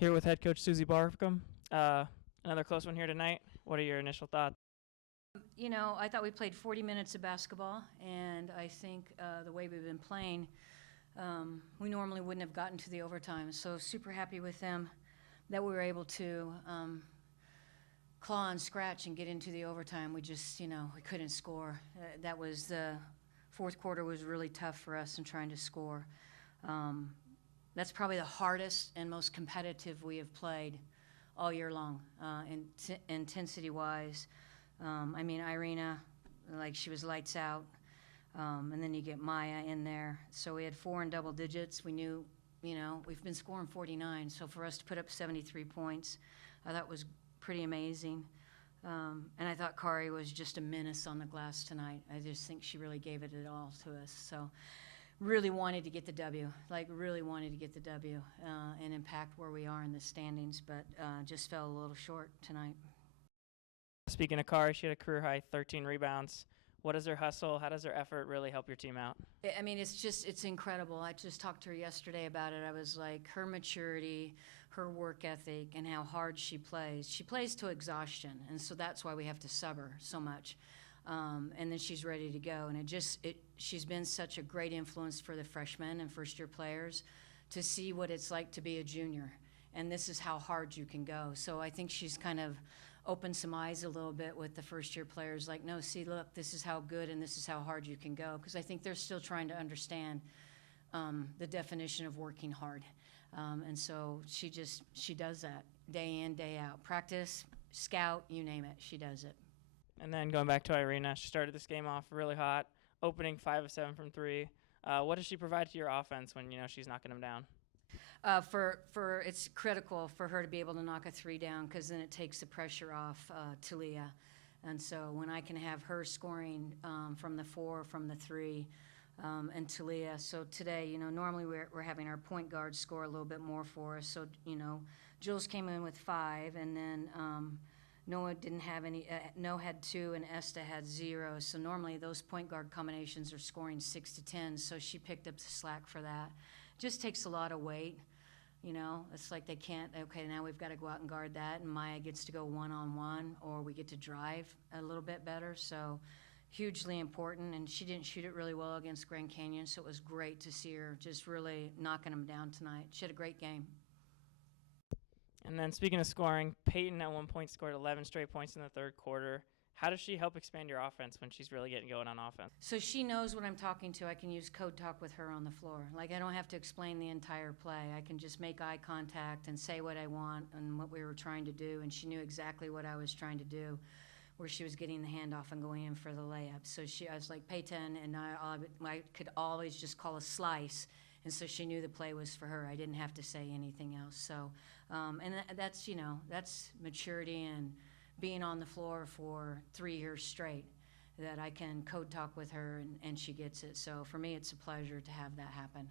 Here with Head Coach Suzy Barcomb. Another close one here tonight. What are your initial thoughts? You know, I thought we played 40 minutes of basketball, and I think the way we've been playing, we normally wouldn't have gotten to the overtime. So super happy with them that we were able to claw and scratch and get into the overtime. We just, we couldn't score. That was the fourth quarter was really tough for us in trying to score. That's probably the hardest and most competitive we have played all year long, intensity-wise. Irina, like she was lights out, and then you get Maya in there. So we had 4 in double digits. We knew, we've been scoring 49, so for us to put up 73 points, I thought was pretty amazing. And I thought Kari was just a menace on the glass tonight. I just think she really gave it all to us. So really wanted to get the W, and impact where we are in the standings, but just fell a little short tonight. Speaking of Kari, she had a career-high 13 rebounds. What is her hustle? How does her effort really help your team out? I mean, it's incredible. I just talked to her yesterday about it. I was like, her maturity, her work ethic, and how hard she plays. She plays to exhaustion, and so that's why we have to sub her so much. And then she's ready to go. And she's been such a great influence for the freshmen and first-year players to see what it's like to be a junior. And this is how hard you can go. So I think she's kind of opened some eyes a little bit with the first-year players. Like, no, see, look, this is how good and this is how hard you can go. Because I think they're still trying to understand the definition of working hard. And so she does that day in, day out. Practice, scout, you name it, she does it. And then going back to Irina, she started this game off really hot, opening 5 of 7 from 3. What does she provide to your offense when she's knocking them down? It's critical for her to be able to knock a 3 down, because then it takes the pressure off Talia. And so when I can have her scoring from the 4, from the 3, and Talia. So today, normally we're having our point guard score a little bit more for us. So, Jules came in with 5, and then Noah didn't have any. Noah had 2, and Esta had 0. So normally those point guard combinations are scoring 6 to 10. So she picked up the slack for that. Just takes a lot of weight. It's like they can't. Okay, now we've got to go out and guard that, and Maya gets to go one-on-one, or we get to drive a little bit better. So hugely important. And she didn't shoot it really well against Grand Canyon, so it was great to see her just really knocking them down tonight. She had a great game. And then speaking of scoring, Peyton at one point scored 11 straight points in the third quarter. How does she help expand your offense when she's really getting going on offense? So she knows what I'm talking to. I can use code talk with her on the floor. Like, I don't have to explain the entire play. I can just make eye contact and say what I want and what we were trying to do, and she knew exactly what I was trying to do, where she was getting the handoff and going in for the layup. So I was like, Peyton, and I could always just call a slice, and so she knew the play was for her. I didn't have to say anything else. So, and that's maturity and being on the floor for 3 years straight, that I can code talk with her and she gets it. So for me, it's a pleasure to have that happen.